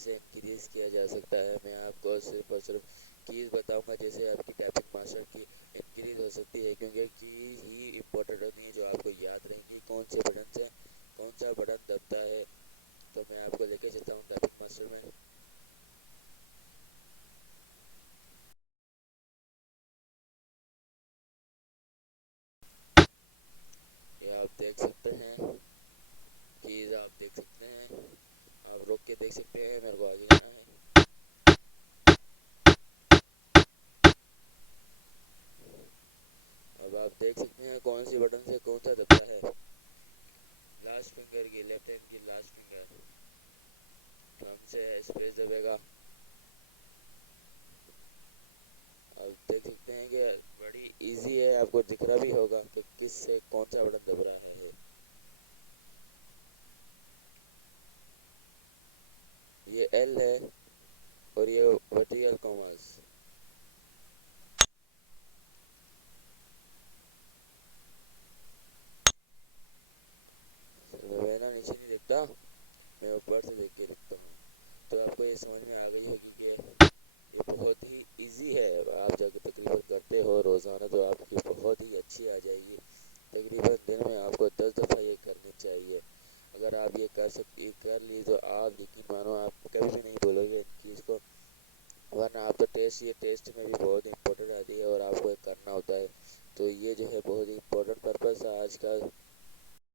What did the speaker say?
کیسے انکریز کیا جا سکتا ہے. میں آپ کو صرف اور صرف کیز بتاؤں گا جیسے آپ کی ٹائپنگ ماسٹر کی انکریز ہو سکتی ہے، کیونکہ کیز ہی امپورٹنٹ ہوتی ہیں جو آپ کو یاد رہیں گی کون سے بٹن سے کون سا بٹن دبتا ہے. تو میں آپ کو لے کے چلتا ہوں ٹائپنگ ماسٹر میں. یہ آپ دیکھ سکتے ہیں کیز، آپ دیکھ سکتے ہیں، آپ روک کے دیکھ سکتے ہیں، میرے کو آگے جانا ہے. اب آپ دیکھ سکتے ہیں کون سی بٹن سے کون سا دبتا ہے. لاسٹ فنگر کی، لیفٹ ہینڈ کی لاسٹ فنگر تھم سے اسپیس دبے گا. آپ دیکھ سکتے ہیں کہ بڑی ایزی ہے، آپ کو دکھ رہا بھی ہوگا کہ کس سے کون سا بٹن دب رہا ہے. یہ ایل ہے اور یہ ورٹیکل کاماز. میں نا نیچے نہیں دیکھتا، میں اوپر سے دیکھ کے لکھتا ہوں. تو آپ کو یہ سمجھ میں آ گئی ہوگی کہ یہ بہت ہی ایزی ہے. آپ جا کے تقریباً کرتے ہو روزانہ تو آپ کی بہت ہی اچھی آ جائے گی. تقریباً دن میں آپ کو 10 دفعہ یہ کرنی چاہیے. اگر آپ یہ کر لی تو آپ یقین مانو آپ کبھی بھی نہیں بولو گے ان چیز کو. ورنہ آپ تو یہ ٹیسٹ میں بھی بہت امپورٹنٹ آتی ہے اور آپ کو کرنا ہوتا ہے. تو یہ جو ہے بہت ہی امپورٹنٹ پرپز ہے آج کا